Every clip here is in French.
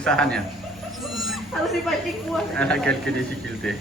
Usahaannya. Harus dipancing kuat. Ada quelques difficultés.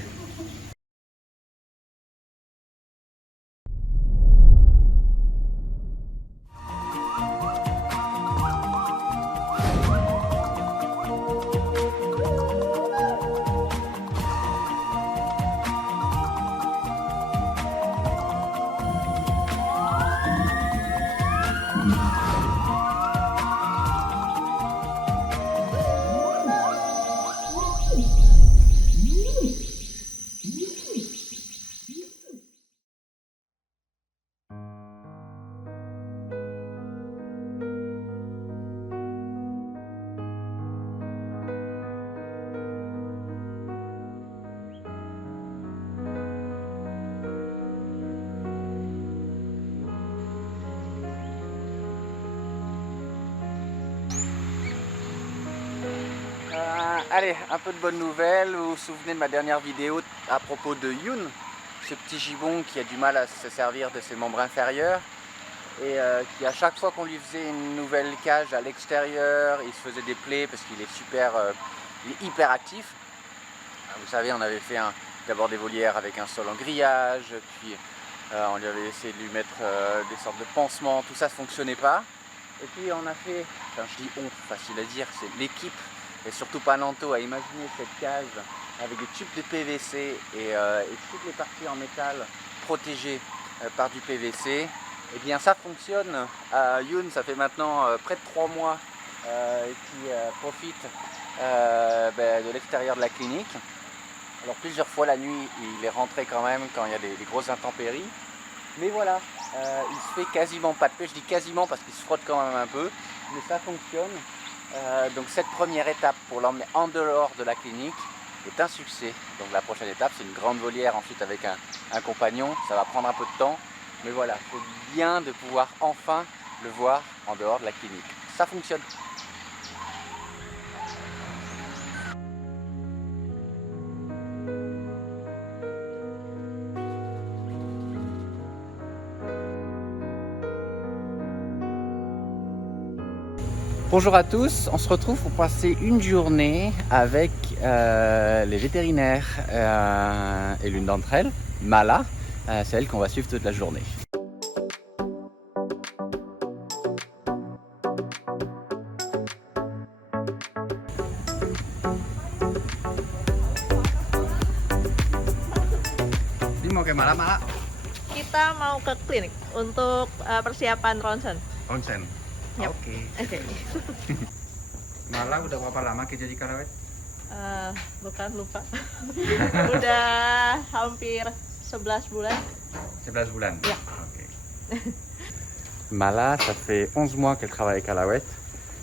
Allez, un peu de bonnes nouvelles. Vous vous souvenez de ma dernière vidéo à propos de Youn, ce petit gibbon qui a du mal à se servir de ses membres inférieurs et qui à chaque fois qu'on lui faisait une nouvelle cage à l'extérieur, il se faisait des plaies parce qu'il est il est hyper actif. Vous savez, on avait fait d'abord des volières avec un sol en grillage, puis on lui avait essayé de lui mettre des sortes de pansements, tout ça ne fonctionnait pas. Et puis on a fait, enfin je dis on, facile à dire, c'est l'équipe et surtout Pananto a imaginé cette cage avec des tubes de PVC et toutes les parties en métal protégées par du PVC. Et bien ça fonctionne. Youn, ça fait maintenant près de 3 mois qu'il profite de l'extérieur de la clinique. Alors plusieurs fois la nuit, il est rentré quand même quand il y a des grosses intempéries. Mais voilà, il se fait quasiment pas de paix. Je dis quasiment parce qu'il se frotte quand même un peu, mais ça fonctionne. Donc cette première étape pour l'emmener en dehors de la clinique est un succès. Donc la prochaine étape, c'est une grande volière ensuite avec un compagnon. Ça va prendre un peu de temps, mais voilà, c'est bien de pouvoir enfin le voir en dehors de la clinique. Ça fonctionne. Bonjour à tous, on se retrouve pour passer une journée avec les vétérinaires et l'une d'entre elles, Mala, c'est elle qu'on va suivre toute la journée. Ini mau ke Mala? Kita mau ke klinik untuk persiapan ronsen. Ronsen? Yep. Oke. Oke. Mala udah berapa lama kerja di Kalawet? Bukan, lupa. Udah hampir 11 bulan. 11 bulan? Ya. Ok. Mala, ça fait 11 mois qu'elle travaille à Kalawet.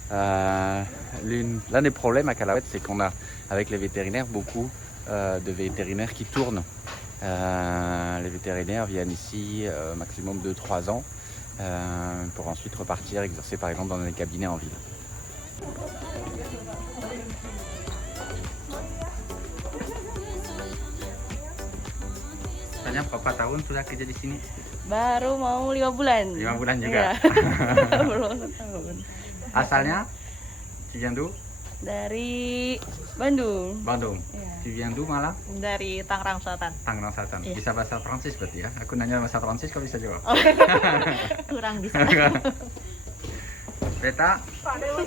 L'un des problèmes à Kalawet, c'est qu'on a, avec les vétérinaires, beaucoup de vétérinaires qui tournent. Les vétérinaires viennent ici maximum 2-3 ans pour ensuite repartir exercer par exemple dans des cabinets en ville. Tanya berapa tahun sudah kerja di sini? Baru mau 5 bulan. 5 bulan juga? Iya. Belum setahun. Asalnya? Tu viens d'où? Dari Bandung. Bandung? Iya. Tu viens d'où Mala? Dari Tangerang Selatan. Tangerang Selatan. Iya. Bisa bahasa Prancis berarti ya? Aku nanya bahasa Prancis, kau bisa jawab? Oh. Kurang bisa. Beta? Halo.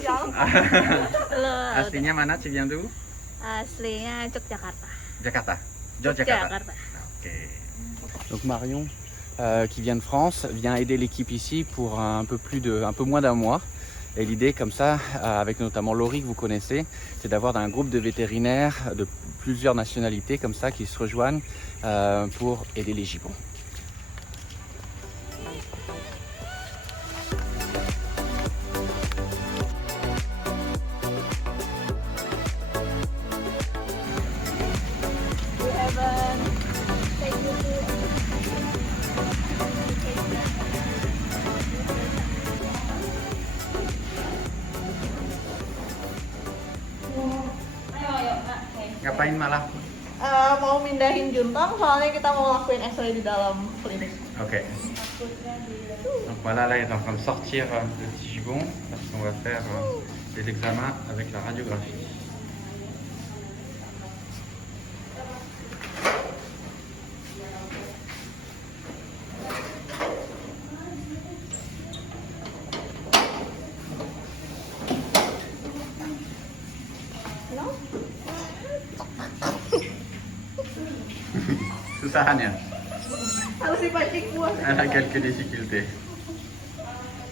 Aslinya mana? Tu viens d'où? Aslinya Yogyakarta. Jakarta. Yogyakarta. Ok. Donc Marion, qui vient de France, vient aider l'équipe ici pour un peu moins d'un mois. Et l'idée comme ça, avec notamment Laurie que vous connaissez, c'est d'avoir un groupe de vétérinaires de plusieurs nationalités comme ça qui se rejoignent pour aider les gibbons. Ngapain malah? Mau mindahin Juntong, soalnya kita mau lakuin X-ray di dalam klinik. Ok. Donc voilà, là il est en train de sortir le petit gibbon parce qu'on va faire des examens avec la radiographie. Usahanya. Harus dipancing buah. Ada quelques difficultés.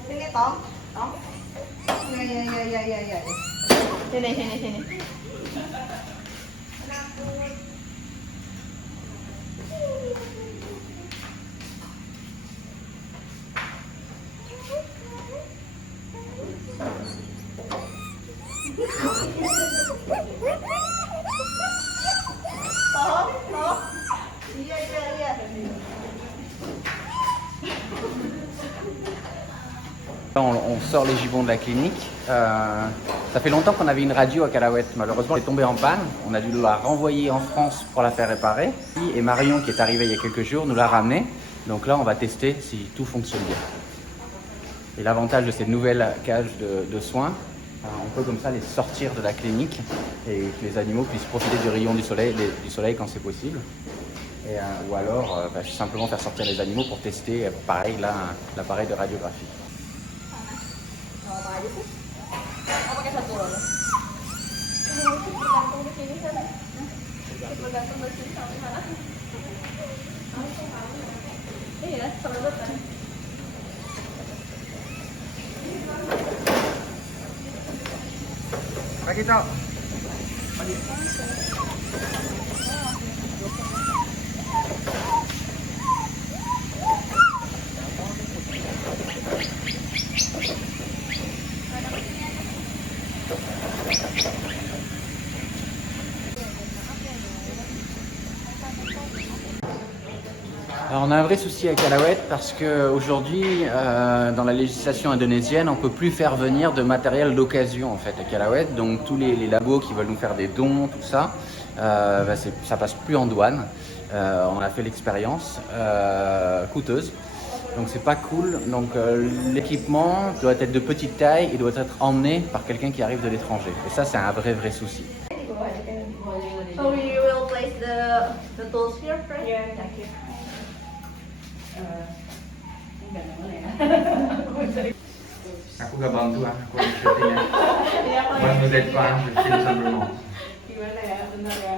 Sini Tom, Tom. Ya. Sini. Tom. Iya. On sort les gibbons de la clinique. Ça fait longtemps qu'on avait une radio à Calahuète. Malheureusement, elle est tombée en panne. On a dû la renvoyer en France pour la faire réparer. Et Marion, qui est arrivée il y a quelques jours, nous l'a ramenée. Donc là, on va tester si tout fonctionne bien. Et l'avantage de cette nouvelle cage de soins, on peut comme ça les sortir de la clinique et que les animaux puissent profiter du rayon du soleil quand c'est possible. Ou alors simplement faire sortir les animaux pour tester, pareil, là, l'appareil de radiographie. Apa aja sih? Oh, pakai satu roll. Tergantung di sini kan. Tergantung di sini sampai mana. Iya, serabut kan. Pagi, Tok. Alors on a un vrai souci à Calahuète parce qu'aujourd'hui, dans la législation indonésienne, on ne peut plus faire venir de matériel d'occasion en fait à Calahuète. Donc tous les labos qui veulent nous faire des dons, tout ça, ça passe plus en douane. On a fait l'expérience, coûteuse. Donc c'est pas cool. Donc l'équipement doit être de petite taille et doit être emmené par quelqu'un qui arrive de l'étranger. Et ça c'est un vrai souci. So we will place the tools here first. Yeah, thank you. Aku gak bantu aku syutingnya. Bantu Depan, film sebelum. Gimana ya, benar ya.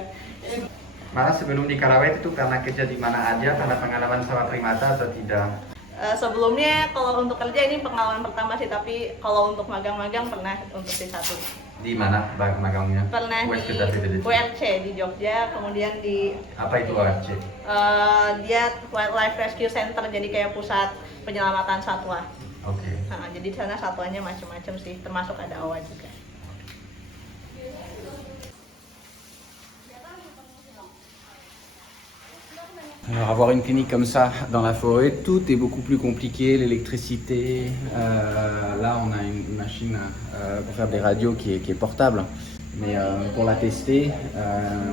Malah sebelum di Calahuète itu karena kerja di mana aja, karena pengalaman sama primata atau tidak? Sebelumnya kalau untuk kerja ini pengalaman pertama sih, tapi kalau untuk magang-magang pernah untuk di satu. Di mana magangnya? Pernah di WRC di Jogja, kemudian di apa itu WRC? Dia Wildlife Rescue Center, jadi kayak pusat penyelamatan satwa. Oke. Nah, jadi di sana satuannya macam-macam sih, termasuk ada awa juga. Alors avoir une clinique comme ça dans la forêt, tout est beaucoup plus compliqué, l'électricité. Là on a une machine pour faire des radios qui est portable. Mais pour la tester,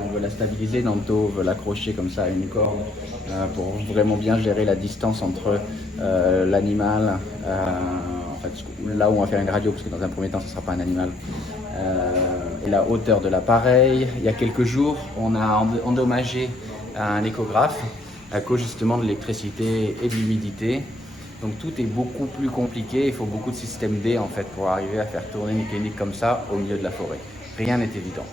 on veut la stabiliser, Nanto veut l'accrocher comme ça à une corde pour vraiment bien gérer la distance entre l'animal, en fait, là où on va faire une radio, parce que dans un premier temps ce ne sera pas un animal, et la hauteur de l'appareil. Il y a quelques jours, on a endommagé un échographe à cause justement de l'électricité et de l'humidité. Donc tout est beaucoup plus compliqué, il faut beaucoup de systèmes D en fait pour arriver à faire tourner une clinique comme ça au milieu de la forêt. Rien n'est évident.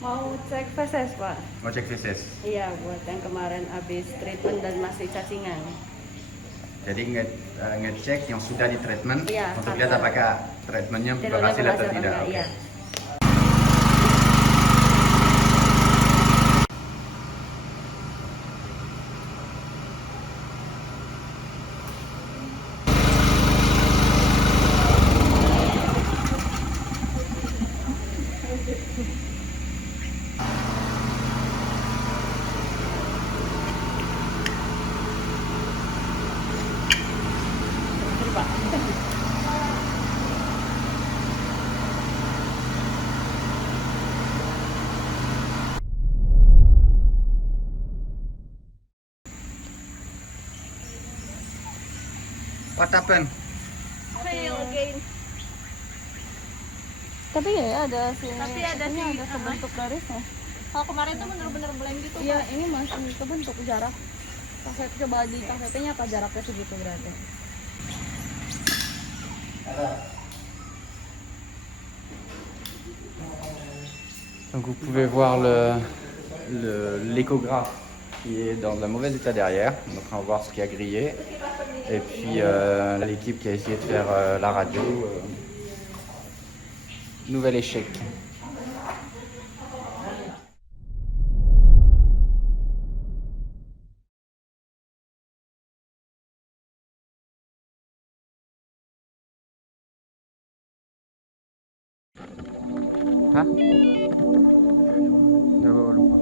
Mau cek feses, Pak? Mau cek feses? Iya, buat yang kemarin habis treatment dan masih cacingan. Jadi ngecek yang sudah di treatment iya, untuk lihat apakah treatmentnya berhasil atau tidak. Iya. What happened? Fail again. Tapi ya ada sih. Tapi ada sih, ada kebentuk garisnya. Kalau kemarin tuh bener-bener blank gitu. Iya, ini masih kebentuk jarak. Kaset coba di kasetnya apa jaraknya segitu berarti? Donc vous pouvez voir l'échographe qui est dans un mauvais état derrière. Donc on va voir ce qui a grillé. Et puis l'équipe qui a essayé de faire la radio. Nouvel échec. Hah? Udah lupa.